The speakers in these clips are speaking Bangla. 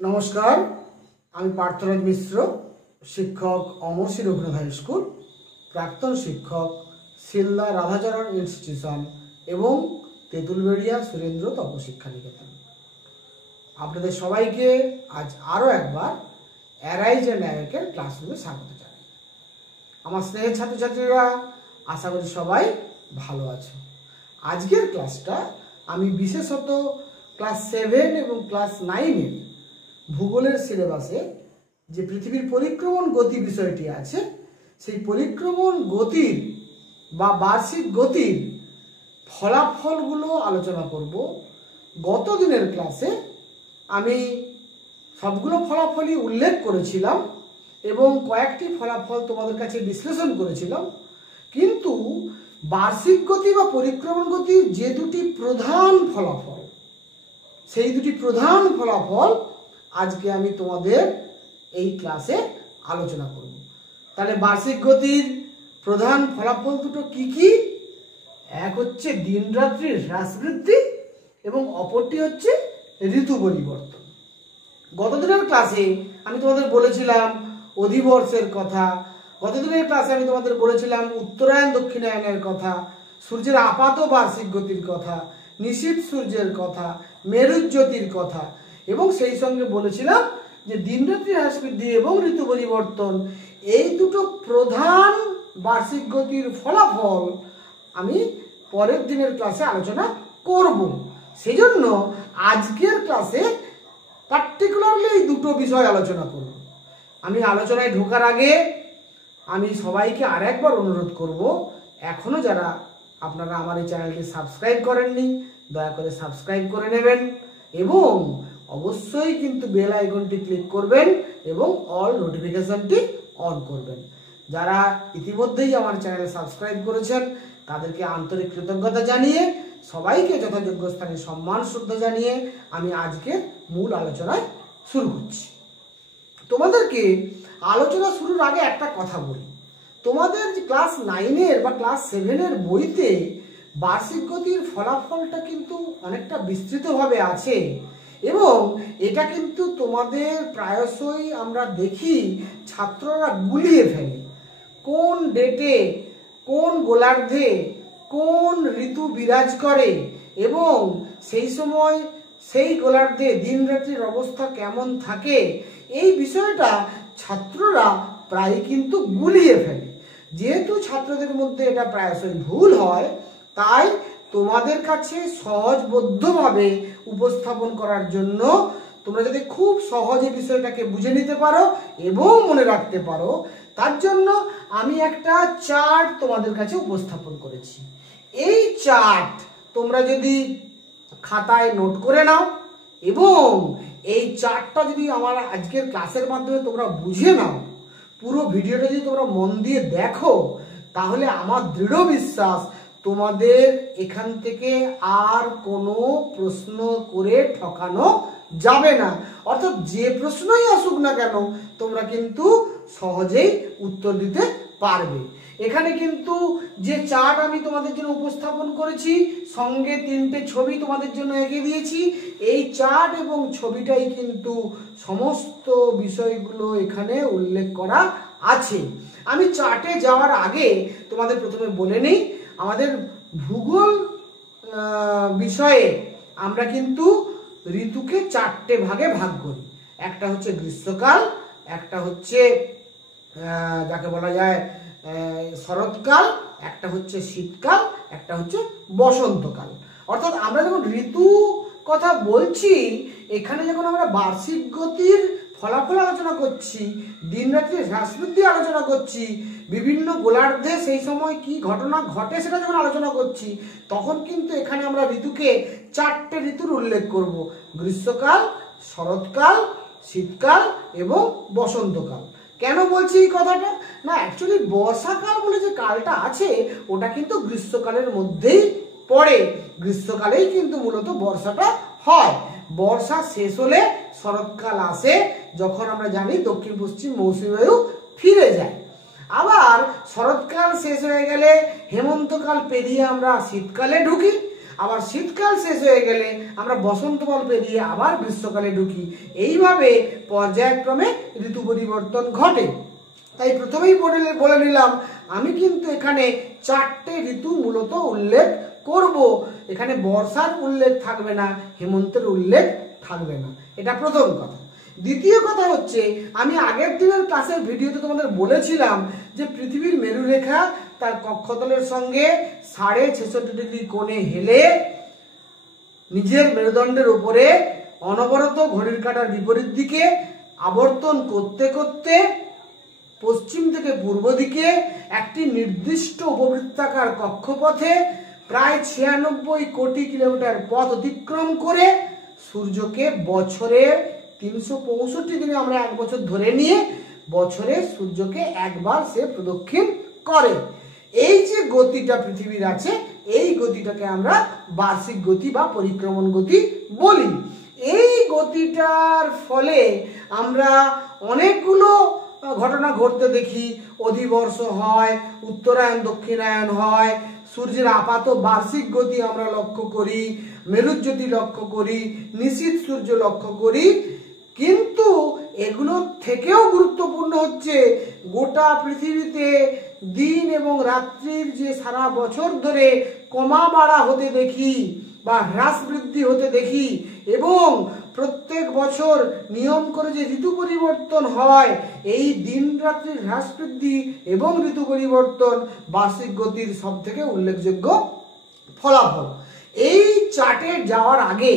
नमस्कार আমি পার্থরাজ মিশ্র শিক্ষক অমরশ্রী রঘুনাথ হাই স্কুল প্রাক্তন শিক্ষক শিলদা রাধাচরণ ইনস্টিটিউশন এবং তেঁতুলবেড়িয়া সুরেন্দ্র তপশিক্ষা নিকেতন আপনাদের সবাইকে আজ আরও একবার অ্যারাইজ অ্যান্ড অ্যাওয়েকের ক্লাসরুমে স্বাগত জানাই। আমার স্নেহের ছাত্রছাত্রীরা আশা করি সবাই ভালো আছো। আজকের ক্লাসটা আমি বিশেষত ক্লাস 7 এবং ক্লাস 9-এর ভূগোলের সিলেবাসে যে পৃথিবীর পরিক্রমণ গতি বিষয়টি আছে সেই পরিক্রমণ গতির বা বার্ষিক গতির ফলাফলগুলো আলোচনা করব। গত দিনের ক্লাসে আমি সবগুলো ফলাফলই উল্লেখ করেছিলাম এবং কয়েকটি ফলাফল তোমাদের কাছে বিশ্লেষণ করেছিলাম, কিন্তু বার্ষিক গতি বা পরিক্রমণ গতির যে দুটি প্রধান ফলাফল সেই দুটি প্রধান ফলাফল আজকে আমি তোমাদের এই ক্লাসে আলোচনা করব। তাহলে বার্ষিক গতির প্রধান ফলাফল দুটো কি কি? এক হচ্ছে দিন রাত্রির হ্রাস বৃদ্ধি এবং অপরটি হচ্ছে ঋতু পরিবর্তন। গতদিনের ক্লাসে আমি তোমাদের বলেছিলাম অধিবর্ষের কথা, গতদিনের ক্লাসে আমি তোমাদের বলেছিলাম উত্তরায়ণ দক্ষিণায়নের কথা, সূর্যের আপাত বার্ষিক গতির কথা, নিশীথ সূর্যের কথা, মেরুজ্যোতির কথা এবং সেই সঙ্গে বলেছিলাম যে দিনরাত্রি হ্রাস বৃদ্ধি এবং ঋতু পরিবর্তন এই দুটো প্রধান বার্ষিক গতির ফলাফল আমি পরের দিনের ক্লাসে আলোচনা করব। সেই জন্য আজকের ক্লাসে পার্টিকুলারলি এই দুটো বিষয় আলোচনা করব। আমি আলোচনায় ঢোকার আগে আমি সবাইকে আরেকবার অনুরোধ করব, এখনো যারা আপনারা আমার এই চ্যানেলটি সাবস্ক্রাইব করেননি দয়া করে সাবস্ক্রাইব করে নেবেন এবং অবশ্যই কিন্তু বেল আইকনটি ক্লিক করবেন এবং অল নোটিফিকেশনটি অন করবেন। যারা ইতিমধ্যেই আমার চ্যানেলে সাবস্ক্রাইব করেছেন তাদেরকে আন্তরিক কৃতজ্ঞতা জানিয়ে সবাইকে যথাযোগ্য স্থানে সম্মান শ্রদ্ধা জানিয়ে আমি আজকের মূল আলোচনায় শুরু করছি। তোমাদেরকে আলোচনা শুরুর আগে একটা কথা বলি, তোমাদের যে ক্লাস 9-এর বা ক্লাস 7-এর বইতে বার্ষিক গতির ফলাফলটা কিন্তু অনেকটা বিস্তৃতভাবে আছে এবং এটা কিন্তু তোমাদের প্রায়শই আমরা দেখি ছাত্ররা গুলিয়ে ফেলে। কোন ডেটে কোন গোলার্ধে কোন ঋতু বিরাজ করে এবং সেই সময় সেই গোলার্ধে দিন রাত্রির অবস্থা কেমন থাকে এই বিষয়টা ছাত্ররা প্রায় কিন্তু গুলিয়ে ফেলে। যেহেতু ছাত্রদের মধ্যে এটা প্রায়শই ভুল হয়, তাই তোমাদের কাছে সহজবোধ্যভাবে উপস্থাপন করার জন্য তোমরা যদি খুব সহজে বিষয়টাকে বুঝে নিতে পারো এবং মনে রাখতে পারো তার জন্য আমি একটা চার্ট তোমাদের কাছে উপস্থাপন করেছি। এই চার্ট তোমরা যদি খাতায় নোট করে নাও এবং এই চার্টটা যদি আমার আজকের ক্লাসের মাধ্যমে তোমরা বুঝে নাও, পুরো ভিডিওটা যদি তোমরা মন দিয়ে দেখো, তাহলে আমার দৃঢ় বিশ্বাস তোমাদের এখান থেকে আর কোনো প্রশ্ন করে ঠকানো যাবে না। অর্থাৎ যে প্রশ্নই আসুক না কেন তোমরা কিন্তু সহজেই উত্তর দিতে পারবে। এখানে কিন্তু যে চার্ট আমি তোমাদের জন্য উপস্থাপন করেছি সঙ্গে 3টে ছবি তোমাদের জন্য এঁকে দিয়েছি, এই চার্ট এবং ছবিটাই কিন্তু সমস্ত বিষয়গুলো এখানে উল্লেখ করা আছে। আমি চার্টে যাওয়ার আগে তোমাদের প্রথমে বলে নিই, আমাদের ভূগোল বিষয়ে আমরা কিন্তু ঋতুকে 4টে ভাগে ভাগ করি। একটা হচ্ছে গ্রীষ্মকাল, একটা হচ্ছে যাকে বলা যায় শরৎকাল, একটা হচ্ছে শীতকাল, একটা হচ্ছে বসন্তকাল। অর্থাৎ আমরা যখন ঋতু কথা বলছি এখানে যখন আমরা বার্ষিক গতির ফলাফল আলোচনা করছি, দিন রাত্রি হ্রাস বৃদ্ধি আলোচনা করছি, বিভিন্ন গোলার্ধে সেই সময় কি ঘটনা ঘটে সেটা যখন আলোচনা করছি, তখন কিন্তু এখানে আমরা ঋতুকে 4টে ঋতুর উল্লেখ করব: গ্রীষ্মকাল, শরৎকাল, শীতকাল এবং বসন্তকাল। কেন বলছি এই কথাটা? না, অ্যাকচুয়ালি বর্ষাকাল বলে যে কালটা আছে ওটা কিন্তু গ্রীষ্মকালের মধ্যেই পড়ে। গ্রীষ্মকালেই কিন্তু মূলত বর্ষাটা হয়। বর্ষা শেষ হলে শরৎকাল আসে, যখন আমরা জানি দক্ষিণ পশ্চিম মৌসুমী বায়ু ফিরে যায়। আবার শরৎকাল শেষ হয়ে গেলে হেমন্তকাল পেরিয়ে আমরা শীতকালে ঢুকি, আবার শীতকাল শেষ হয়ে গেলে আমরা বসন্তকাল পেরিয়ে আবার গ্রীষ্মকালে ঢুকি। এইভাবে পর্যায়ক্রমে ঋতু পরিবর্তন ঘটে। তাই প্রথমেই বলে নিলাম, আমি কিন্তু এখানে 4টে ঋতু মূলত উল্লেখ করব। এখানে বর্ষার উল্লেখ থাকবে না, হেমন্তের উল্লেখ থাকবে না, এটা প্রথম কথা। দ্বিতীয় কথা হচ্ছে, আমি আগের দিনের ক্লাসের ভিডিওতে তোমাদের বলেছিলাম যে পৃথিবীর মেরুরেখা তার কক্ষতলের সঙ্গে 66.5 ডিগ্রি কোণে হেলে নিজের মেরুদণ্ডের উপরে অনবরত ঘড়ির কাঁটার বিপরীত দিকে আবর্তন করতে করতে পশ্চিম থেকে পূর্ব দিকে একটি নির্দিষ্ট উপবৃত্তাকার কক্ষপথে প্রায় 96 কোটি কিলোমিটার পথ অতিক্রম করে সূর্যকে বছরে 365 দিনে আমরা এক বছর ধরে নিয়ে বছরে সূর্যকে একবার সে প্রদক্ষিণ করে। এই যে গতিটা পৃথিবীর আছে, এই গতিটাকে আমরা বার্ষিক গতি বা পরিক্রমণ গতি বলি। এই গতিটার ফলে আমরা অনেকগুলো ঘটনা ঘটতে দেখি। অধিবর্ষ হয়, উত্তরায়ণ দক্ষিণায়ন হয়, সূর্যের আপাত বার্ষিক গতি আমরা লক্ষ্য করি, মেরুজ্যোতি লক্ষ্য করি, নিশীথ সূর্য লক্ষ্য করি। কিন্তু এগুলোর থেকেও গুরুত্বপূর্ণ হচ্ছে গোটা পৃথিবীতে দিন এবং রাত্রির যে সারা বছর ধরে কমা বাড়া হতে দেখি বা হ্রাস বৃদ্ধি হতে দেখি, এবং প্রত্যেক বছর নিয়ম করে যে ঋতু পরিবর্তন হয়, এই দিন রাত্রির হ্রাস বৃদ্ধি এবং ঋতু পরিবর্তন বার্ষিক গতির সব থেকে উল্লেখযোগ্য ফলাফল। এই চার্টে যাওয়ার আগে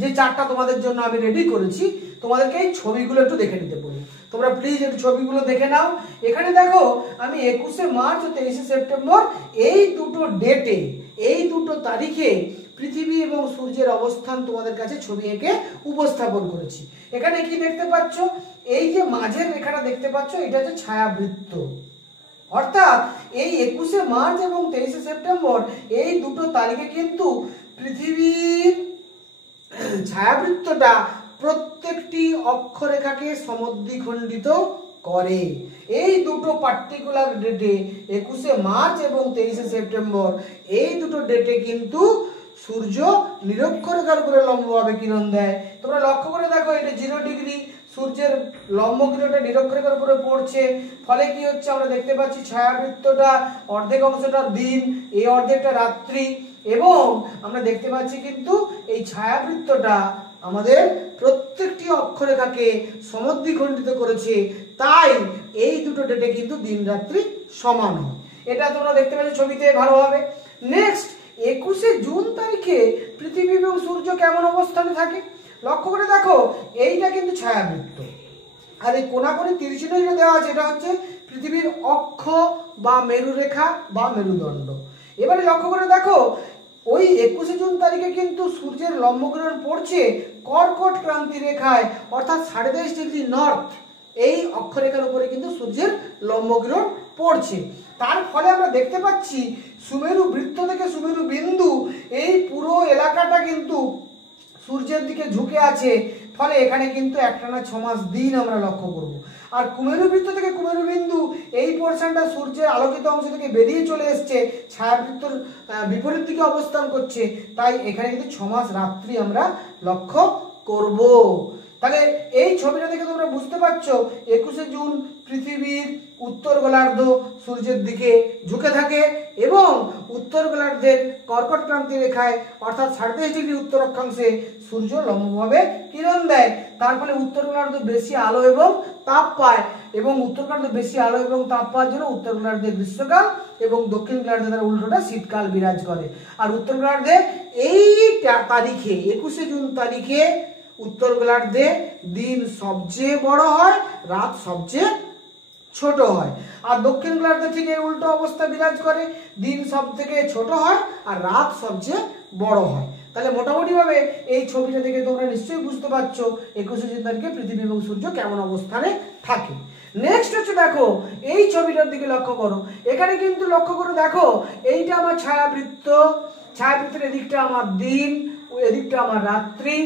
যে চার্টটা তোমাদের জন্য আমি রেডি করেছি, তোমাদেরকে এই ছবিগুলো একটু দেখে নিতে বলবো। তোমরা প্লিজ একটু ছবিগুলো দেখে নাও। এখানে দেখো, আমি 21শে মার্চ ও 23শে সেপ্টেম্বর এই দুটো ডেটে, এই দুটো তারিখে পৃথিবী এবং সূর্যের অবস্থান তোমাদের কাছে ছবি এঁকে উপস্থাপন করেছি। এখানে কি দেখতে পাচ্ছ? এই যে মাঝের রেখাটা দেখতে পাচ্ছ, এটা হচ্ছে ছায়াবৃত্ত। অর্থাৎ এই 21শে মার্চ এবং 23শে সেপ্টেম্বর এই দুটো তারিখে কিন্তু পৃথিবীর ছায়াবৃত্তটা প্রত্যেকটি অক্ষরেখাকে সমদ্বিখণ্ডিত করে। এই দুটো পার্টিকুলার ডেটে 21শে মার্চ এবং 23শে সেপ্টেম্বর এই দুটো ডেটে কিন্তু সূর্য নিরক্ষরেখার উপরে লম্বভাবে কিরণ দেয়। তোমরা লক্ষ্য করে দেখো, এটা 0 ডিগ্রি, সূর্যের লম্ব কিরণটা নিরক্ষরেখার উপরে পড়ছে। ফলে কি হচ্ছে, আমরা দেখতে পাচ্ছি ছায়াবৃত্তটা অর্ধেক অংশটা দিন, এই অর্ধেকটা রাত্রি, এবং আমরা দেখতে পাচ্ছি কিন্তু এই ছায়াবৃত্তটা আমাদের প্রত্যেকটি অক্ষরেখাকে সমদ্বিখণ্ডিত করেছে। তাই এই দুটো ডেটে কিন্তু দিন রাত্রি সমান হয়। এটা তোমরা দেখতে পাচ্ছ ছবিতে ভালোভাবে। নেক্সট, 21শে জুন তারিখে পৃথিবী এবং সূর্য কেমন অবস্থানে থাকে লক্ষ্য করে দেখো। এইটা কিন্তু ছায়াবৃত্ত, আর এই কোনাকুনি তীরচিহ্ন যেটা দেওয়া আছে, এটা হচ্ছে পৃথিবীর অক্ষ বা মেরুরেখা বা মেরুদণ্ড। এবারে লক্ষ্য করে দেখো, ওই 21শে জুন তারিখে কিন্তু সূর্যের লম্বকিরণ পড়ছে কর্কট ক্রান্তি রেখায়, অর্থাৎ 23.5 ডিগ্রি নর্থ। এই অক্ষরেখার উপরে কিন্তু সূর্যের লম্বকিরণ পড়ছে। তার ফলে আমরা দেখতে পাচ্ছি সুমেরু বৃত্ত থেকে সুমেরু বিন্দু, এই পুরো এলাকাটা কিন্তু সূর্যের দিকে ঝুঁকে আছে। ফলে এখানে কিন্তু একটানা 6 মাস দিন আমরা লক্ষ্য করব। আর কুমেরু বৃত্ত থেকে কুমেরু বিন্দু এই পোর্শনটা সূর্যের আলোকিত অংশ থেকে বেরিয়ে চলে এসছে, ছায়াবৃত্তর বিপরীত দিকে অবস্থান করছে। তাই এখানে কিন্তু 6 মাস রাত্রি আমরা লক্ষ্য করব। তাহলে এই ছবিটা দেখে তোমরা বুঝতে পারছো 21শে জুন পৃথিবীর উত্তর গোলার্ধ সূর্যের দিকে ঝুঁকে থাকে এবং উত্তর গোলার্ধের কর্কট ক্রান্তি রেখায় অর্থাৎ 23.5 ডিগ্রি উত্তর অক্ষাংশে সূর্য লম্বভাবে কিরণ দেয়। তার ফলে উত্তর গোলার্ধ বেশি আলো এবং তাপ পায়, এবং উত্তর গোলার্ধ বেশি আলো এবং তাপ পাওয়ার জন্য উত্তর গোলার্ধে গ্রীষ্মকাল এবং দক্ষিণ গোলার্ধে তার উল্টোটা শীতকাল বিরাজ করে। আর উত্তর গোলার্ধে এই তারিখে 21শে জুন তারিখে উত্তর গোলার্ধে দিন সবচেয়ে বড় হয়, রাত সবচেয়ে ছোট হয়। আর দক্ষিণ গোলার্ধে ঠিক এর উল্টো অবস্থা বিরাজ করে, দিন সব থেকে ছোট হয় আর রাত সবচেয়ে বড় হয়। তাহলে মোটামুটি ভাবে এই ছবিটা দেখে তোমরা নিশ্চয়ই বুঝতে পারছো 21শে জুন তারিখে পৃথিবী এবং সূর্য কেমন অবস্থানে থাকে। নেক্সট হচ্ছে দেখো, এই ছবিটার দিকে লক্ষ্য করো। এখানে কিন্তু লক্ষ্য করে দেখো, এইটা আমার ছায়াবৃত্ত, ছায়াবৃত্তের এদিকটা আমার দিন, এদিকটা আমার রাত্রি।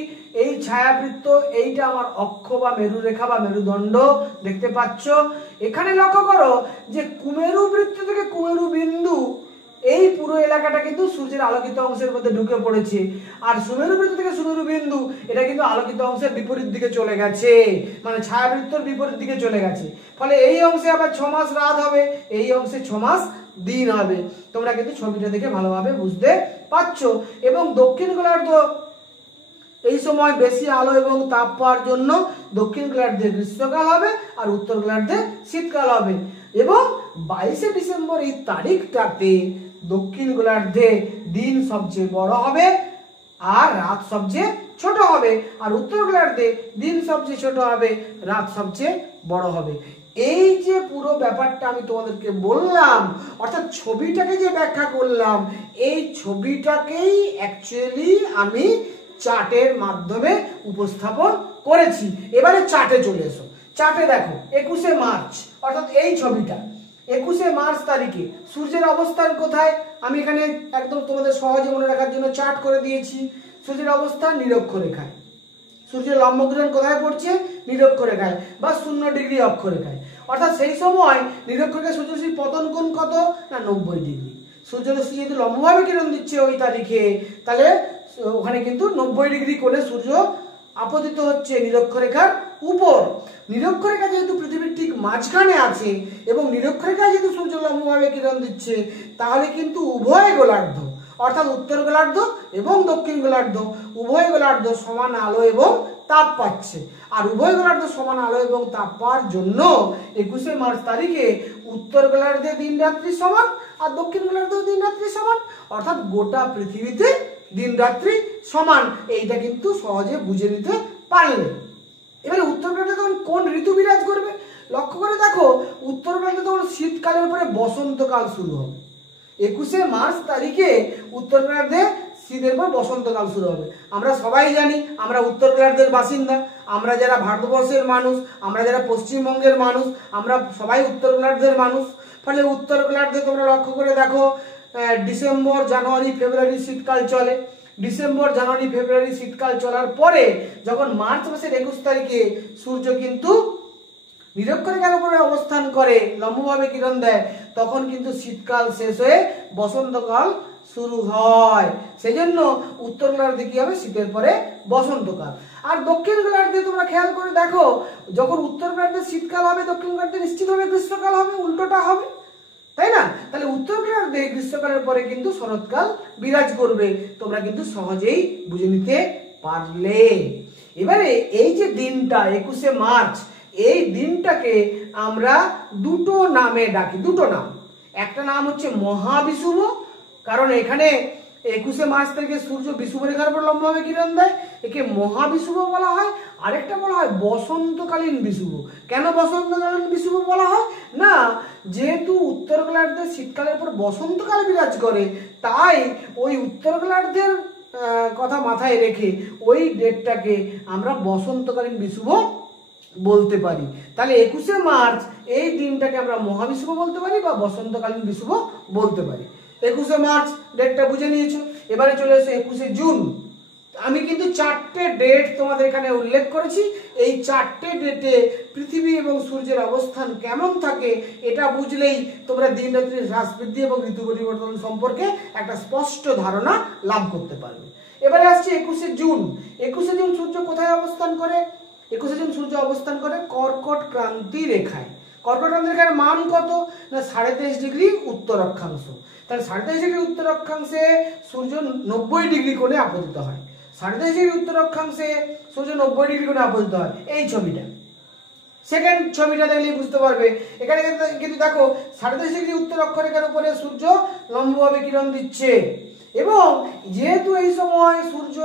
এই ছায়াবৃত্ত, এইটা আমার অক্ষ বা মেরুরেখা বা মেরুদণ্ড দেখতে পাচ্ছ। এখানে লক্ষ্য করো যে কুমেরু বৃত্ত থেকে কুমেরু বিন্দু এই পুরো এলাকাটা কিন্তু সূর্যের আলোকিত অংশের মধ্যে ঢুকে পড়েছে। আর সুমেরু বৃত্ত থেকে সুমেরু বিন্দু এটা কিন্তু আলোকিত অংশের বিপরীত দিকে চলে গেছে, মানে ছায়াবৃত্তর বিপরীত দিকে চলে গেছে। ফলে এই অংশে আবার 6 মাস রাত হবে, এই অংশে 6 মাস দিন হবে। তোমরা কিন্তু ছবিটা দেখে ভালোভাবে বুঝতে পারছো। এবং দক্ষিণ গোলার্ধ এই সময় বেশি আলো এবং তাপ পাওয়ার জন্য দক্ষিণ গোলার্ধে গ্রীষ্মকাল হবে আর উত্তর গোলার্ধে শীতকাল হবে। এবং 22শে ডিসেম্বর এই তারিখটাতে দক্ষিণ গোলার্ধে দিন সবচেয়ে বড় হবে আর রাত সবচেয়ে ছোট হবে, আর উত্তর গোলার্ধে দিন সবচেয়ে ছোট হবে, রাত সবচেয়ে বড় হবে। এই যে পুরো ব্যাপারটা আমি তোমাদেরকে বললাম, অর্থাৎ ছবিটাকে যে ব্যাখ্যা করলাম, এই ছবিটাকেই অ্যাকচুয়ালি আমি চার্টের মাধ্যমে উপস্থাপন করেছি। এবারে চার্টে চলে এসো। চার্টে দেখো 21শে মার্চ, অর্থাৎ এই ছবিটা 21শে মার্চ তারিখে সূর্যের অবস্থান কোথায়, আমি এখানে একদম তোমাদের সহজে মনে রাখার জন্য চার্ট করে দিয়েছি। সূর্যের অবস্থান নিরক্ষরেখায়। সূর্যের লম্বগ্রহণ কোথায় পড়ছে, নিরক্ষরেখায় বা 0 ডিগ্রি অক্ষরেখায়। অর্থাৎ সেই সময় নিরক্ষরেখায় সূর্যরশ্মির পতন কোণ কত না 90 ডিগ্রি। সূর্যরশ্মি যদি লম্বভাবে কিরণ দিচ্ছে ওই তারিখে, তাহলে ওখানে কিন্তু 90 ডিগ্রি কোণে সূর্য আপতিত হচ্ছে নিরক্ষরেখার উপর। নিরক্ষরেখা যেহেতু পৃথিবীর ঠিক মাঝখানে আছে এবং নিরক্ষরেখায় যেহেতু সূর্য লম্বভাবে কিরণ দিচ্ছে, তাহলে কিন্তু উভয় গোলার্ধ, অর্থাৎ উত্তর গোলার্ধ এবং দক্ষিণ গোলার্ধ, উভয় গোলার্ধ সমান আলো এবং তাপ পাচ্ছে। আর উভয় গোলার্ধ সমান আলো এবং তাপ পাওয়ার জন্য 21শে মার্চ তারিখে উত্তর গোলার্ধে দিন রাত্রি সমান আর দক্ষিণ গোলার্ধে দিন রাত্রি সমান, অর্থাৎ গোটা পৃথিবীতে দিন রাত্রি সমান। এইটা কিন্তু সহজে বুঝে নিতে পারলে। এবারে উত্তর গোলার্ধে তখন কোন ঋতু বিরাজ করবে লক্ষ্য করে দেখো। উত্তর গোলার্ধে তখন শীতকালের পরে বসন্তকাল শুরু হবে। 21শে মার্চ তারিখে উত্তর গোলার্ধে শীতের পর বসন্তকাল শুরু হবে। আমরা সবাই জানি আমরা উত্তর গোলার্ধের বাসিন্দা, আমরা যারা ভারতবর্ষের মানুষ, আমরা যারা পশ্চিমবঙ্গের মানুষ, আমরা সবাই উত্তর গোলার্ধের মানুষ। ফলে উত্তর গোলার্ধে তোমরা লক্ষ্য করে দেখো ডিসেম্বর জানুয়ারি ফেব্রুয়ারি শীতকাল চলে। ডিসেম্বর জানুয়ারি ফেব্রুয়ারি শীতকাল চলার পরে যখন মার্চ মাসের 21 তারিখে সূর্য কিন্তু নিরক্ষরেখার উপরে অবস্থান করে, লম্বভাবে কিরণ দেয়, তখন কিন্তু শীতকাল শেষ হয়ে বসন্তকাল শুরু হয়। সেজন্য উত্তর গোলার্ধে কি হবে, শীতের পরে বসন্তকাল। আর দক্ষিণ গোলার্ধে তোমরা খেয়াল করে দেখো, যখন উত্তর গোলার্ধে শীতকাল হবে দক্ষিণ গোলার্ধে নিশ্চিতভাবে গ্রীষ্মকাল হবে, উল্টোটা হবে, তাই না? তাহলে উত্তর গোলার্ধে গ্রীষ্মকালের পরে কিন্তু শরৎকাল বিরাজ করবে। তোমরা কিন্তু সহজেই বুঝে নিতে পারলে। এবারে এই যে দিনটা 21শে মার্চ, এই দিনটাকে আমরা দুটো নামে ডাকি, দুটো নাম। একটা নাম হচ্ছে মহাবিষুব, কারণ এখানে 21শে মার্চ থেকে সূর্য বিষুব রেখার উপর লম্বভাবে কিরণ দেয়, একে মহাবিষুব বলা হয়। আরেকটা বলা হয় বসন্তকালীন বিষুব। কেন বসন্তকালীন বিষুব বলা হয় না, যেহেতু উত্তর গোলার্ধে শীতকালের পর বসন্তকাল বিরাজ করে, তাই ওই উত্তর গোলার্ধের কথা মাথায় রেখে ওই ডেটটাকে আমরা বসন্তকালীন বিষুব বলতে পারি। তাহলে 21শে মার্চ এই দিনটাকে আমরা মহাবিষুব বলতে পারি বা বসন্তকালীন বিষুব বলতে পারি। 21শে মার্চ ডেটটা বুঝে নিয়েছো। এবারে চলে এসে 21শে জুন। আমি কিন্তু 4টে ডেট তোমাদের এখানে উল্লেখ করেছি। এই 4টে ডেটে পৃথিবী এবং সূর্যের অবস্থান কেমন থাকে এটা বুঝলেই তোমরা দিন রাত্রির হ্রাস বৃদ্ধি এবং ঋতু পরিবর্তন সম্পর্কে একটা স্পষ্ট ধারণা লাভ করতে পারবে। এবারে আসছে 21শে জুন। 21শে জুন সূর্য কোথায় অবস্থান করে? 21শে জুন সূর্য অবস্থান করে কর্কট ক্রান্তি রেখায়। কর্কট ক্রান্তি রেখার মান কত না 23.5 ডিগ্রি উত্তর অক্ষাংশ। তাহলে 23.5 ডিগ্রি উত্তর অক্ষাংশে সূর্য 90 ডিগ্রি কোণে আপতিত হয়। 23.5 ডিগ্রি উত্তর অক্ষাংশে সূর্য 90 ডিগ্রি কোণে আপতিত হয়। এই ছবিটা, সেকেন্ড ছবিটা দেখলেই বুঝতে পারবে। এখানে কিন্তু দেখো 23.5 ডিগ্রি উত্তর অক্ষরেখার উপরে সূর্য লম্বভাবে কিরণ দিচ্ছে, এবং যেহেতু এই সময় সূর্য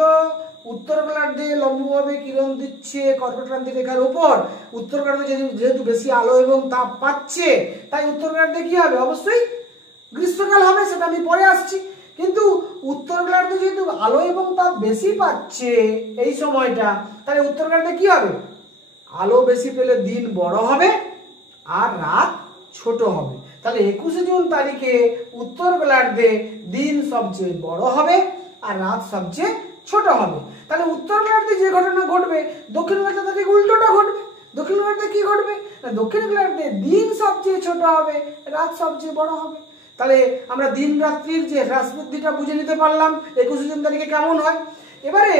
উত্তর গোলার্ধে লম্বভাবে কিরণ দিচ্ছে কর্কট ক্রান্তি রেখার উপর, উত্তর গোলার্ধে যেহেতু বেশি আলো এবং তাপ পাচ্ছে, তাই উত্তর গোলার্ধে কি হবে, অবশ্যই গ্রীষ্মকাল হবে। সেটা আমি পরে আসছি। কিন্তু উত্তর গোলার্ধে যেহেতু আলো এবং তাপ বেশি পাচ্ছে এই সময়টা, তাহলে উত্তর গোলার্ধে কি হবে, আলো বেশি পেলে দিন বড় হবে আর রাত ছোট হবে। তাহলে 21শে জুন তারিখে উত্তর গোলার্ধে দিন সবচেয়ে বড় হবে আর রাত সবচেয়ে ছোট হবে। তাহলে উত্তর গোলার্ধে যে ঘটনা ঘটবে দক্ষিণ গোলার্ধে তার ঠিক উল্টোটা ঘটবে। দক্ষিণ গোলার্ধে কি ঘটবে না, দক্ষিণ গোলার্ধে দিন সবচেয়ে ছোট হবে, রাত সবচেয়ে বড় হবে। তাহলে আমরা দিন রাত্রির যে হ্রাস বৃদ্ধিটা বুঝে নিতে পারলাম 21শে জুন তারিখে কেমন হয়। এবারে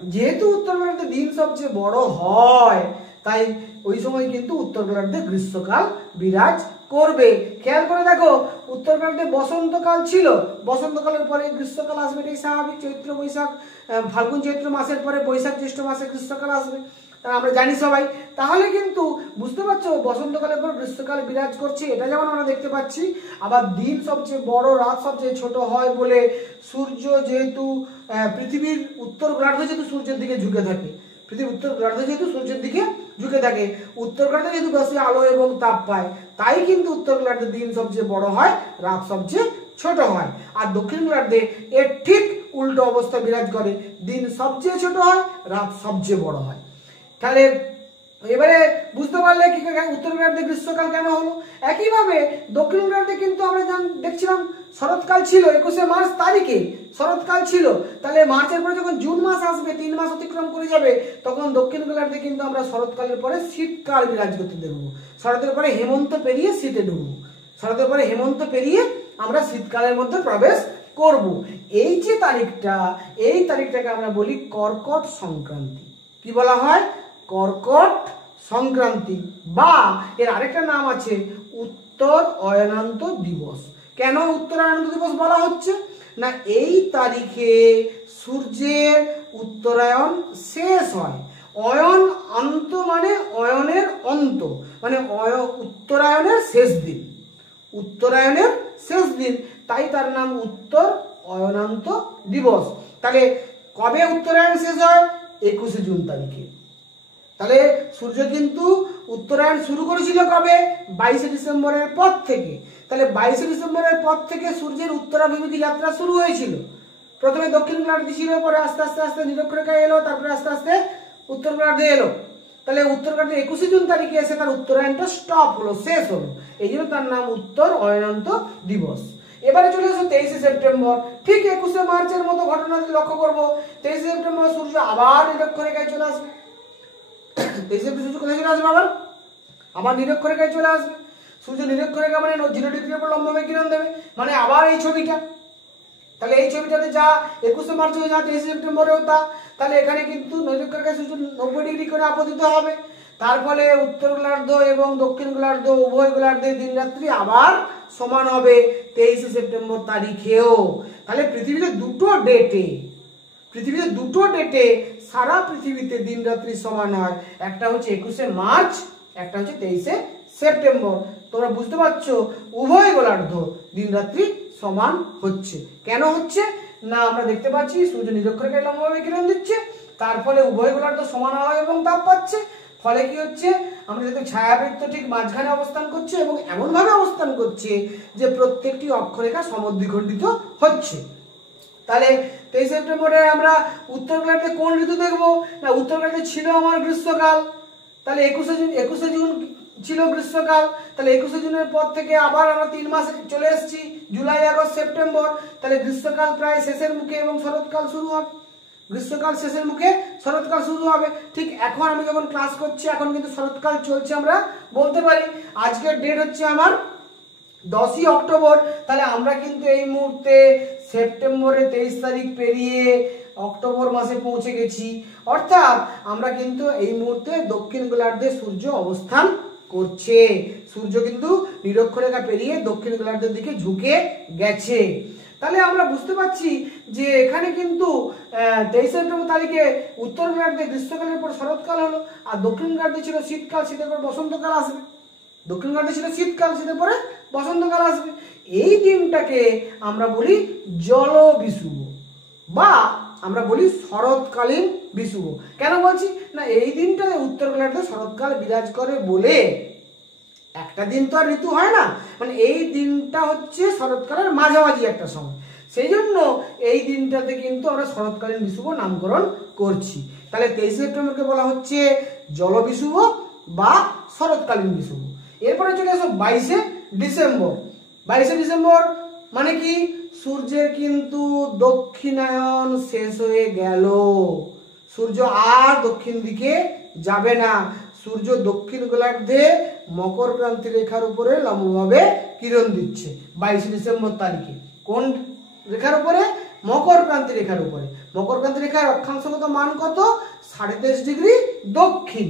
যেহেতু উত্তর গোলার্ধে দিন সবচেয়ে বড় হয়, তাই ওই সময় কিন্তু উত্তর গোলার্ধে গ্রীষ্মকাল বিরাজ করবে। খেয়াল করে দেখো, উত্তর গোলার্ধে বসন্তকাল ছিল, বসন্তকালের পরে গ্রীষ্মকাল আসবে, এটাই স্বাভাবিক। চৈত্র বৈশাখ ফাল্গুন চৈত্র মাসের পরে বৈশাখ জ্যৈষ্ঠ মাসে গ্রীষ্মকাল আসবে, আমরা জানি সবাই। তাহলে কিন্তু বুঝতে পারছো বসন্তকালের পর গ্রীষ্মকাল বিরাজ করছে, এটা যেমন আমরা দেখতে পাচ্ছি। আবার দিন সবচেয়ে বড়, রাত সবচেয়ে ছোট হয় বলে সূর্য যেহেতু পৃথিবীর উত্তর গোলার্ধে যেহেতু সূর্যের দিকে ঝুঁকে থাকে, পৃথিবীর উত্তর গোলার্ধে যেহেতু সূর্যের দিকে ঝুঁকে থাকে, উত্তর গোলার্ধে যেহেতু বেশি আলো এবং তাপ পায়, তাই কিন্তু উত্তর গোলার্ধে দিন সবচেয়ে বড় হয়, রাত সবচেয়ে ছোট হয়। আর দক্ষিণ গোলার্ধে এর ঠিক উল্টো অবস্থা বিরাজ করে, দিন সবচেয়ে ছোট হয়, রাত সবচেয়ে বড় হয়। তাহলে এবারে বুঝতে পারলে কি উত্তর গোলার্ধে গ্রীষ্মকাল কেন হলো। একইভাবে দক্ষিণ গোলার্ধে কিন্তু আমরা দেখছিলাম শরৎকাল ছিল, 21শে মার্চ তারিখে শরৎকাল ছিল। তাহলে মার্চের পরে যখন জুন মাস আসবে, 3 মাস অতিক্রম করে যাবে, তখন দক্ষিণ গোলার্ধে কিন্তু আমরা শরৎকালের পরে শীতকাল বিরাজ করতে দেখবো। শরতের পরে হেমন্ত পেরিয়ে শীতে ঢুকবো, শরতের পরে হেমন্ত পেরিয়ে আমরা শীতকালের মধ্যে প্রবেশ করব। এই যে তারিখটা, এই তারিখটাকে আমরা বলি কর্কট সংক্রান্তি। কি বলা হয়? কর্কট সংক্রান্তি, বা এর আরেকটা নাম আছে উত্তর অয়নান্ত দিবস। কেন উত্তর অয়নান্ত দিবস বলা হচ্ছে না, এই তারিখে সূর্যের উত্তরায়ণ শেষ হয়। অয়ন অন্ত মানে অয়নের অন্ত, মানে উত্তরায়ণের শেষ দিন, উত্তরায়ণের শেষ দিন, তাই তার নাম উত্তর অয়নান্ত দিবস। তাহলে কবে উত্তরায়ণ শেষ হয়? 21শে জুন তারিখে। তাহলে সূর্য কিন্তু উত্তরায়ণ শুরু করেছিল কবে? 22শে ডিসেম্বরের পর থেকে। তাহলে 22শে ডিসেম্বরের পর থেকে সূর্যের উত্তরাভিমুখী যাত্রা শুরু হয়েছিল। প্রথমে দক্ষিণ গোলার্ধে ছিল, পরে আস্তে আস্তে আস্তে নিরক্ষরেখায় এলো, তারপরে আস্তে আস্তে উত্তর গোলার্ধে এলো। তাহলে উত্তর গোলার্ধে 21শে জুন তারিখে এসে তার উত্তরায়ণটা স্টপ হলো, শেষ হলো, এই জন্য তার নাম উত্তর অয়নান্ত দিবস। এবারে চলে আসো 23শে সেপ্টেম্বর। ঠিক 21শে মার্চের মতো ঘটনা লক্ষ্য করবো। 23শে সেপ্টেম্বর সূর্য আবার নিরক্ষরেখায় চলে আসবে। 23শে সূর্য কোথায় চলে আসবে? আবার নিরক্ষরেখায় চলে আসবে। সূর্য নিরক্ষরেখা মানে 0 ডিগ্রির উপর লম্বভাবে কিরণ দেবে, মানে আবার এই ছবিটা। তাহলে এই ছবিটাতে যা 21শে মার্চে যা 23শে সেপ্টেম্বরেও তা, তাহলে এখানে কিন্তু নিরক্ষরেখায় সূর্য 90 ডিগ্রি করে আপতিত হবে। তার ফলে উত্তর গোলার্ধ এবং দক্ষিণ গোলার্ধ উভয় গোলার্ধে দিন রাত্রি আবার সমান হবে 23শে সেপ্টেম্বর তারিখেও। তাহলে পৃথিবীতে দুটো ডেটে সারা পৃথিবীতে দিন রাত্রি সমান হয়। একটা হচ্ছে 21শে মার্চ, একটা হচ্ছে 23শে সেপ্টেম্বর। তোমরা বুঝতে পারছো উভয় গোলার্ধ দিন রাত্রি সমান হচ্ছে। কেন হচ্ছে না, আমরা দেখতে পাচ্ছি সূর্য নিরক্ষরেখায় লম্বভাবে কিরণ দিচ্ছে, তার ফলে উভয় গোলার্ধ সমান আলো এবং তাপ পাচ্ছে। ফলে কি হচ্ছে, আমরা দেখতে ছায়াবৃত্ত ঠিক মাঝখানে অবস্থান করছে এবং এমন ভাবে অবস্থান করছে যে প্রত্যেকটি অক্ষরেখা সমদ্বিখণ্ডিত হচ্ছে। তাহলে 23শে সেপ্টেম্বরে আমরা উত্তর গোলার্ধে কোন ঋতু দেখবো না, উত্তর গোলার্ধে ছিল আমার গ্রীষ্মকাল। তাহলে 21শে জুন ছিল গ্রীষ্মকাল। তাহলে 21শে জুনের পর থেকে আবার আমরা 3 মাসে চলে এসেছি, জুলাই আগস্ট সেপ্টেম্বর। তাহলে গ্রীষ্মকাল প্রায় শেষের মুখে এবং শরৎকাল শুরু হবে। গ্রীষ্মকাল শেষের মুখে শরৎকাল শুরু হবে। ঠিক এখন আমি যখন ক্লাস করছি, এখন কিন্তু শরৎকাল চলছে, আমরা বলতে পারি। আজকের ডেট হচ্ছে আমার 10ই অক্টোবর। তাহলে আমরা কিন্তু এই মুহূর্তে সেপ্টেম্বরের 23 তারিখ পেরিয়ে অক্টোবর মাসে পৌঁছে গেছি। অর্থাৎ আমরা কিন্তু এই মুহূর্তে দক্ষিণ গোলার্ধে সূর্য অবস্থান করছে। সূর্য কিন্তু নিরক্ষরেখা পেরিয়ে দক্ষিণ গোলার্ধের দিকে ঝুঁকে গেছে। তাহলে আমরা বুঝতে পারছি যে এখানে কিন্তু 23শে সেপ্টেম্বর তারিখে উত্তর গোলার্ধে গ্রীষ্মকালের পর শরৎকাল হলো, আর দক্ষিণ গোলার্ধে ছিল শীতকাল, শীতের পর বসন্তকাল আসবে। দক্ষিণ গোলার্ধে ছিল শীতকাল, শীতের পরে বসন্তকাল আসবে। এই দিনটাকে আমরা বলি জল বিষুব, বা আমরা বলি শরৎকালীন বিষুব। কেন বলছি না, এই দিনটাতে উত্তর গোলার্ধে শরৎকাল বিরাজ করে বলে একটা দিন তো আর ঋতু হয় না, মানে এই দিনটা হচ্ছে শরৎকালের মাঝামাঝি একটা সময়, সেই জন্য এই দিনটাতে কিন্তু আমরা শরৎকালীন বিষুব নামকরণ করছি। তাহলে 23শে সেপ্টেম্বরকে বলা হচ্ছে জল বিষুব বা শরৎকালীন বিষুব। এরপরে চলে আসো 22শে ডিসেম্বর। 22শে ডিসেম্বর মানে কি, সূর্যের কিন্তু দক্ষিণায়ন শেষ হয়ে গেল, সূর্য আর দক্ষিণ দিকে যাবে না। সূর্য দক্ষিণ গোলার্ধে মকর ক্রান্তি রেখার উপরে লম্বভাবে কিরণ দিচ্ছে 22 ডিসেম্বর তারিখে। কোন রেখার উপরে? মকর ক্রান্তি রেখার উপরে। মকর ক্রান্তি রেখার অক্ষাংশগত মান কত? 23.5 ডিগ্রি দক্ষিণ।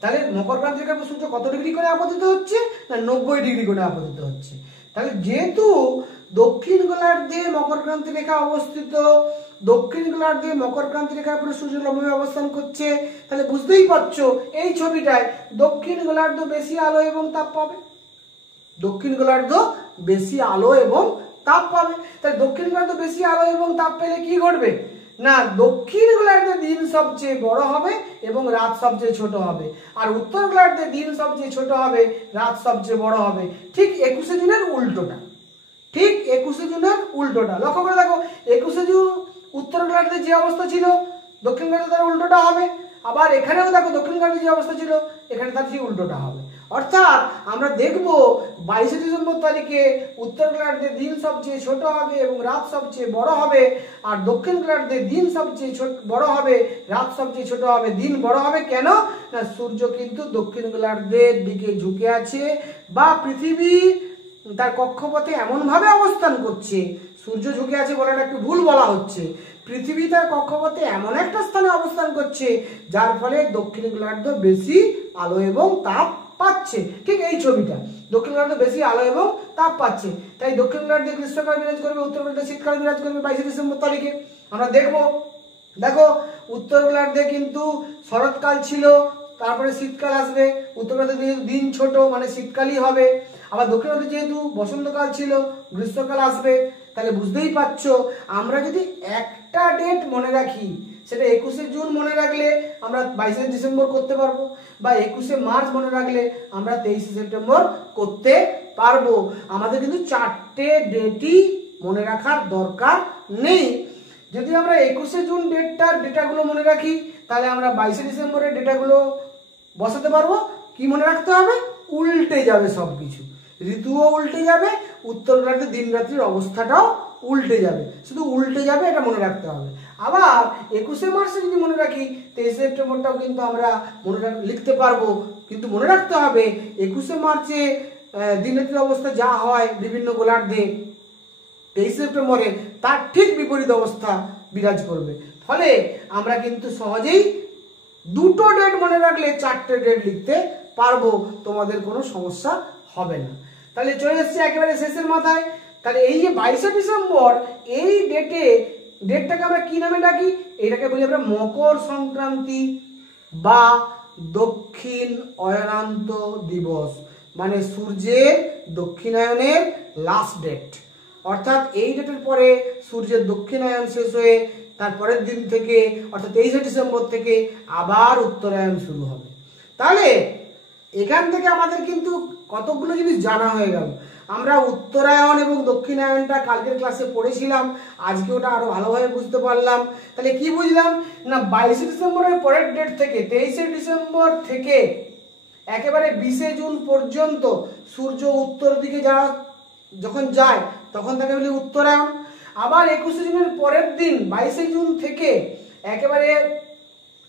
তাহলে মকর ক্রান্তি রেখার উপর সূর্য কত ডিগ্রি করে আপতিত হচ্ছে? না 90 ডিগ্রি করে আপতিত হচ্ছে। তাহলে যেহেতু দক্ষিণ গোলার্ধে মকর ক্রান্তি রেখা অবস্থিত, দক্ষিণ গোলার্ধে মকর ক্রান্তি রেখার উপরে সূর্য লম্বভাবে অবস্থান করছে, তাহলে বুঝতেই পারছো এই ছবিটায় দক্ষিণ গোলার্ধ বেশি আলো এবং তাপ পাবে। দক্ষিণ গোলার্ধ বেশি আলো এবং তাপ পাবে। তাহলে দক্ষিণ গোলার্ধ বেশি আলো এবং তাপ পেলে কি ঘটবে? না দক্ষিণ গোলার্ধে দিন সবচেয়ে বড় হবে এবং রাত সবচেয়ে ছোট হবে, আর উত্তর গোলার্ধে দিন সবচেয়ে ছোট হবে, রাত সবচেয়ে বড় হবে। ঠিক 21শে জুনের উল্টোটা। ঠিক 21শে জুনের উল্টোটা। লক্ষ্য করে দেখো, 21শে জুন উত্তর গোলার্ধে যে অবস্থা ছিল দক্ষিণ গোলার্ধে তার উল্টোটা হবে। আবার এখানেও দেখো দক্ষিণ গোলার্ধে যে অবস্থা ছিল এখানে তার ঠিক উল্টোটা হবে। অর্থাৎ আমরা দেখব 22শে ডিসেম্বর তারিখে উত্তর গোলার্ধে দিন সবচেয়ে ছোট হবে এবং রাত সবচেয়ে বড় হবে, আর দক্ষিণ গোলার্ধে দিন সবচেয়ে বড় হবে, রাত সবচেয়ে ছোট হবে। দিন বড় হবে কেন? না সূর্য কিন্তু দক্ষিণ গোলার্ধের দিকে ঝুঁকে আছে, বা পৃথিবী তার কক্ষপথে এমনভাবে অবস্থান করছে। সূর্য ঝুঁকে আছে বলাটা একটু ভুল বলা হচ্ছে। পৃথিবী তার কক্ষপথে এমন একটা স্থানে অবস্থান করছে যার ফলে দক্ষিণ গোলার্ধ বেশি আলো এবং তাপ পাচ্ছে। ঠিক এই ছবিটা, দক্ষিণ গোলার্ধ বেশি আলো এবং তাপ পাচ্ছে। তাই দক্ষিণ গোলার্ধে গ্রীষ্মকাল বিরাজ করবে, উত্তর গোলার্ধে শীতকাল বিরাজ করবে 22শে ডিসেম্বর তারিখে। আমরা দেখবো, দেখো উত্তর গোলার্ধে কিন্তু শরৎকাল ছিল, তারপরে শীতকাল আসবে। উত্তর গোলার্ধে দিন ছোট মানে শীতকালই হবে। আবার দক্ষিণ গোলার্ধে যেহেতু বসন্তকাল ছিল, গ্রীষ্মকাল আসবে। তাহলে বুঝতেই পারছো, আমরা যদি একটা ডেট মনে রাখি, সেটা 21শে জুন মনে রাখলে আমরা 22শে ডিসেম্বর করতে পারবো, বা 21শে মার্চ মনে রাখলে আমরা 23শে সেপ্টেম্বর করতে পারবো। আমাদের কিন্তু 4টে ডেটই মনে রাখার দরকার নেই। যদি আমরা 21শে জুন ডেটাগুলো মনে রাখি, তাহলে আমরা 22শে ডিসেম্বরের ডেটাগুলো বসাতে পারবো। কি মনে রাখতে হবে? উল্টে যাবে সবকিছু, ঋতুও উল্টে যাবে, উত্তর গোলার্ধে দিন রাত্রির অবস্থাটাও উল্টে যাবে। শুধু উল্টে যাবে এটা মনে রাখতে হবে। আবার 21শে মার্চে যদি মনে রাখি, 23শে সেপ্টেম্বরটাও কিন্তু আমরা লিখতে পারবো। কিন্তু মনে রাখতে হবে 21শে মার্চে দিন রাত্রির অবস্থা যা হয় বিভিন্ন গোলার্ধে, 23শে সেপ্টেম্বরে তার ঠিক বিপরীত অবস্থা বিরাজ করবে। ফলে আমরা কিন্তু সহজেই দুটো ডেট মনে রাখলে 4টে ডেট লিখতে পারবো, তোমাদের কোনো সমস্যা হবে না। তাহলে চলে এসেছি একেবারে শেষের মাথায়। তাহলে এই যে 22শে ডিসেম্বর, এই ডেটটাকে আমরা কি নামে ডাকি? এটাকে বলি আমরা মকর সংক্রান্তি বা দক্ষিণ অয়নান্ত দিবস, মানে সূর্যের দক্ষিণায়নের লাস্ট ডেট। অর্থাৎ এই ডেটের পরে সূর্যের দক্ষিণায়ন শেষ হয়ে তারপরের দিন থেকে অর্থাৎ 23শে ডিসেম্বর থেকে আবার উত্তরায়ণ শুরু হবে। তাহলে এখান থেকে আমাদের কিন্তু কতগুলো জিনিস জানা হয়ে গেল। আমরা উত্তরায়ণ এবং দক্ষিণায়নটা কালকের ক্লাসে পড়েছিলাম, আজকে ওটা আরো ভালোভাবে বুঝতে পারলাম। তাহলে কি বুঝলাম? না 22শে ডিসেম্বরের পরের ডেট থেকে 23শে ডিসেম্বর থেকে একেবারে 20শে জুন পর্যন্ত সূর্য উত্তর দিকে যখন যায় তখন তাকে বলি উত্তরায়ণ। আবার 21শে জুনের পরের দিন 22শে জুন থেকে একেবারে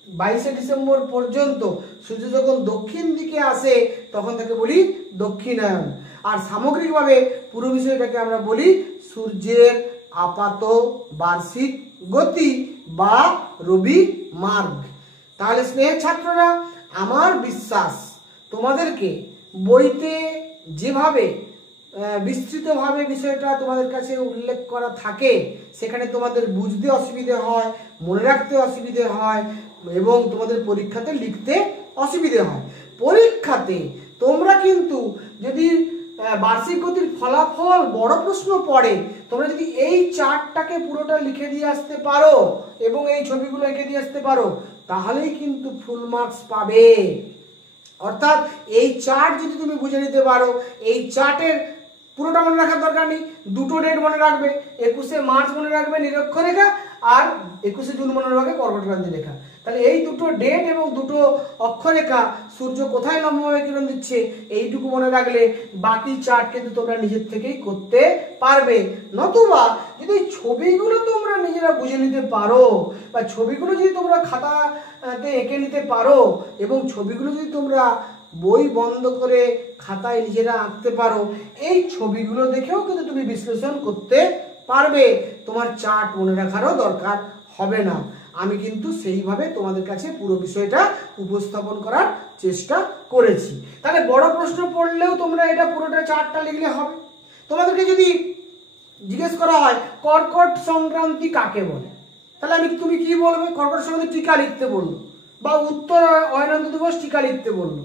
22শে ডিসেম্বর পর্যন্ত সূর্য যখন দক্ষিণ দিকে আসে তখন তাকে বলি দক্ষিণায়ন। আর সামগ্রিকভাবে পুরো বিষয়টাকে আমরা বলি সূর্যের আপাত বার্ষিক গতি বা রবি মার্গ। তাহলে স্নেহের ছাত্ররা, আমার বিশ্বাস তোমাদেরকে বইতে যেভাবে বিস্তৃতভাবে বিষয়টা তোমাদের কাছে উল্লেখ করা থাকে সেখানে তোমাদের বুঝতে অসুবিধে হয়, মনে রাখতে অসুবিধে হয় এবং তোমাদের পরীক্ষাতে লিখতে অসুবিধে হয়। পরীক্ষাতে তোমরা কিন্তু যদি বার্ষিক গতির ফলাফল বড় প্রশ্ন পড়ে, তোমরা যদি এই চার্টটাকে পুরোটা লিখে দিয়ে আসতে পারো এবং এই ছবিগুলো এঁকে দিয়ে আসতে পারো, তাহলেই কিন্তু ফুল মার্কস পাবে। অর্থাৎ এই চার্ট যদি তুমি বুঝে নিতে পারো, এই চার্টের পুরোটা মনে রাখার দরকার নেই, দুটো ডেট মনে রাখবে, 21শে মার্চ মনে রাখবে নিরক্ষরেখা, আর 21শে জুন মনে রাখবে কর্কটক্রান্তি রেখা। তাহলে এই দুটো ডেট এবং দুটো অক্ষরেখা সূর্য কোথায় লম্বভাবে কিরণ দিচ্ছে এইটুকু মনে রাখলে বাকি চার্ট কিন্তু তোমরা নিজের থেকেই করতে পারবে। নতুবা যদি ছবিগুলো তোমরা নিজেরা বুঝে নিতে পারো বা ছবিগুলো যদি তোমরা খাতাতে এঁকে নিতে পারো এবং ছবিগুলো যদি তোমরা বই বন্ধ করে খাতায় নিজেরা আঁকতে পারো, এই ছবিগুলো দেখেও কিন্তু তুমি বিশ্লেষণ করতে পারবে, তোমার চার্ট মনে রাখারও দরকার হবে না। আমি কিন্তু সেইভাবে তোমাদের কাছে পুরো বিষয়টা উপস্থাপন করার চেষ্টা করেছি। তাহলে বড় প্রশ্ন পড়লেও তোমরা এটা পুরোটা চার্টটা লিখলে হবে। তোমাদেরকে যদি জিজ্ঞেস করা হয় কর্কট সংক্রান্তি কাকে বলে, তাহলে তুমি কি বলবে? কর্কট সংক্রান্তি টিকা লিখতে বললো, বা উত্তর অয়নন্ত দিবস টিকা লিখতে বললো,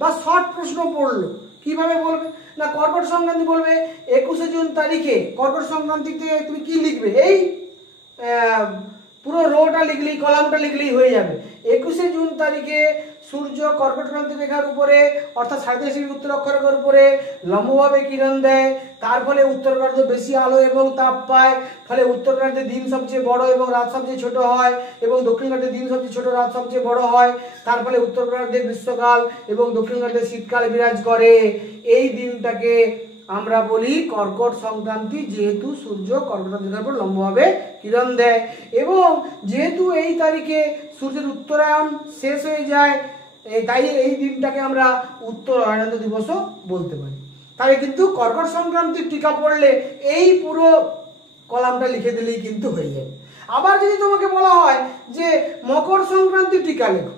বা শর্ট প্রশ্ন পড়লো, কিভাবে বলবে? না, কর্কট সংক্রান্তি বলবে 21শে জুন তারিখে কর্কট সংক্রান্তিতে তুমি কি লিখবে, এই পুরো রোটা লিখলেই, কলামটা লিখলেই হয়ে যাবে। 21শে জুন তারিখে সূর্য কর্কট ক্রান্তি রেখার উপরে অর্থাৎ 37° উত্তর অক্ষরেখার উপরে লম্বভাবে কিরণ দেয়, তার ফলে উত্তরকার্ধ বেশি আলো এবং তাপ পায়, ফলে উত্তরকার্ধে দিন সবচেয়ে বড় এবং রাত সবচেয়ে ছোট হয়, এবং দক্ষিণকার্ধে দিন সবচেয়ে ছোট রাত সবচেয়ে বড় হয়, তার ফলে উত্তরকার্ধে গ্রীষ্মকাল এবং দক্ষিণকার্ধে শীতকাল বিরাজ করে। এই দিনটাকে আমরা বলি কর্কট সংক্রান্তি, যেহেতু সূর্য কর্কট রেখার উপর লম্বভাবে কিরণ দেয়, এবং যেহেতু এই তারিখে সূর্যের উত্তরায়ণ শেষ হয়ে যায়, তাই এই দিনটাকে আমরা উত্তর অয়নন্ত দিবসও বলতে পারি। তাই কিন্তু কর্কট সংক্রান্তির টিকা পড়লে এই পুরো কলামটা লিখে দিলেই কিন্তু হয়ে যাবে। আবার যদি তোমাকে বলা হয় যে মকর সংক্রান্তির টিকা লেখো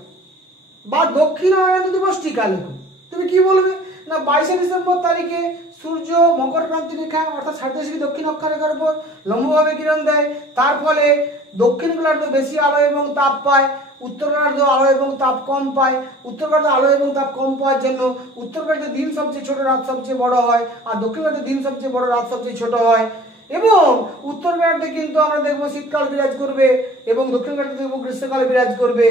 বা দক্ষিণ অয়নন্ত দিবস টিকা লেখো, তুমি কি বলবে? না, 22শে ডিসেম্বর তারিখে সূর্য মকর ক্রান্তি রেখা অর্থাৎ 37° দক্ষিণ অক্ষরেখার উপর লম্বভাবে কিরণ দেয়, তার ফলে দক্ষিণ গোলার্ধ বেশি আলো এবং তাপ পায়, উত্তর গোলার্ধ আলো এবং তাপ কম পায়। উত্তর গোলার্ধে আলো এবং তাপ কম পাওয়ার জন্য উত্তর গোলার্ধে দিন সবচেয়ে ছোট রাত সবচেয়ে বড় হয়, আর দক্ষিণ গোলার্ধে দিন সবচেয়ে বড় রাত সবচেয়ে ছোট হয়। এবং উত্তর গোলার্ধে কিন্তু আমরা দেখবো শীতকাল বিরাজ করবে এবং দক্ষিণ গোলার্ধে দেখবো গ্রীষ্মকাল বিরাজ করবে।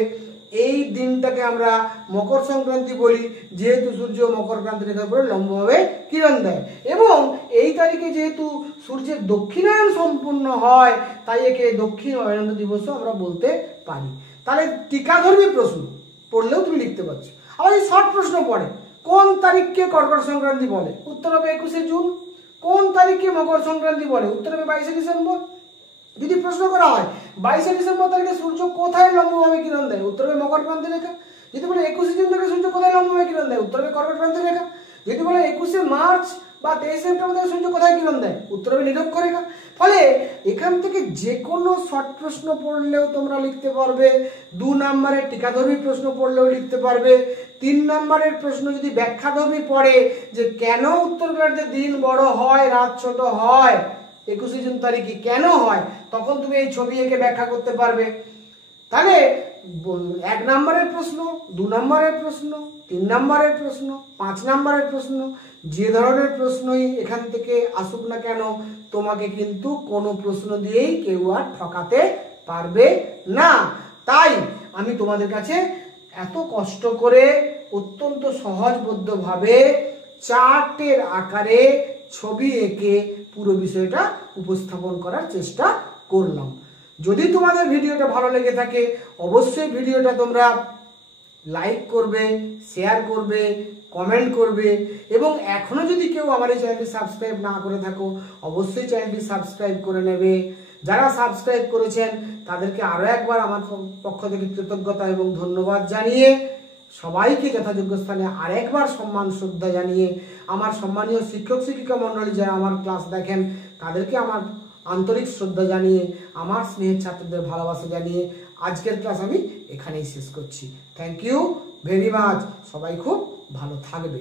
এই দিনটাকে আমরা মকর সংক্রান্তি বলি, যেহেতু সূর্য মকর ক্রান্তি রেখার উপরে লম্বভাবে কিরণ দেয়, এবং এই তারিখে যেহেতু সূর্যের দক্ষিণায়ন সম্পূর্ণ হয়, তাই একে দক্ষিণ অয়নন্ত দিবসও আমরা বলতে পারি। তাহলে টিকাধর্মী প্রশ্ন পড়লেও তুমি লিখতে পারছো। আবার এই শর্ট প্রশ্ন পড়ে, কোন তারিখকে কর্কট সংক্রান্তি বলে? উত্তর হবে 21শে জুন। কোন তারিখকে মকর সংক্রান্তি বলে? উত্তর হবে 22শে ডিসেম্বর। যদি প্রশ্ন করা হয় 22শে ডিসেম্বর তারিখে সূর্য কোথায় লম্বভাবে কিরণ দেয়? উত্তর হবে মকর ক্রান্তি রেখা। যদি বলে 21শে জুন তারিখে সূর্য কোথায় লম্বভাবে কিরণ দেয়? উত্তর হবে কর্কট ক্রান্তি রেখা। যদি বলে 21শে মার্চ বা 23শে সেপ্টেম্বর তারিখে সূর্য কোথায় কিরণ দেয়? উত্তর হবে নিরক্ষরেখা। ফলে এখান থেকে যে কোনো শর্ট প্রশ্ন পড়লেও তোমরা লিখতে পারবে, 2 নম্বরের টিকাধর্মী প্রশ্ন পড়লেও লিখতে পারবে, 3 নম্বরের প্রশ্ন যদি ব্যাখ্যাধর্মী পড়ে যে কেন উত্তর গোলার্ধে দিন বড় হয় রাত ছোট হয় 21শে জুন তারিখে কেন হয়, তখন তুমি এই ছবি এঁকে ব্যাখ্যা করতে পারবে। তাহলে 1 নম্বরের প্রশ্ন, 2 নম্বরের প্রশ্ন, 3 নম্বরের প্রশ্ন, 5 নম্বরের প্রশ্ন, যে ধরনের প্রশ্নই এখান থেকে আসুক না কেন, তোমাকে কিন্তু কোনো প্রশ্ন দিয়েই কেউ আর ঠকাতে পারবে না। তাই আমি তোমাদের কাছে এত কষ্ট করে অত্যন্ত সহজবোধ্যভাবে চার্টের আকারে ছবি এঁকে পুরো বিষয়টা উপস্থাপন করার চেষ্টা করলাম। যদি তোমাদের ভিডিওটা ভালো লেগে থাকে অবশ্যই ভিডিওটা তোমরা লাইক করবে, শেয়ার করবে, কমেন্ট করবে, এবং এখনো যদি কেউ আমার এই চ্যানেলটি সাবস্ক্রাইব না করে থাকো অবশ্যই চ্যানেলটি সাবস্ক্রাইব করে নেবে। যারা সাবস্ক্রাইব করেছেন তাদেরকে আরও একবার আমার পক্ষ থেকে কৃতজ্ঞতা এবং ধন্যবাদ জানিয়ে সবাইকে যথাযোগ্য স্থানে আরেকবার সম্মান শ্রদ্ধা জানিয়ে, আমার সম্মানীয় শিক্ষক শিক্ষিকা মণ্ডলী যারা আমার ক্লাস দেখেন তাদেরকে আমার আন্তরিক শ্রদ্ধা জানিয়ে, আমার স্নেহের ছাত্রদের ভালোবাসা জানিয়ে আজকের ক্লাস আমি এখানেই শেষ করছি। Thank you very much. সবাই খুব ভালো থাকবে।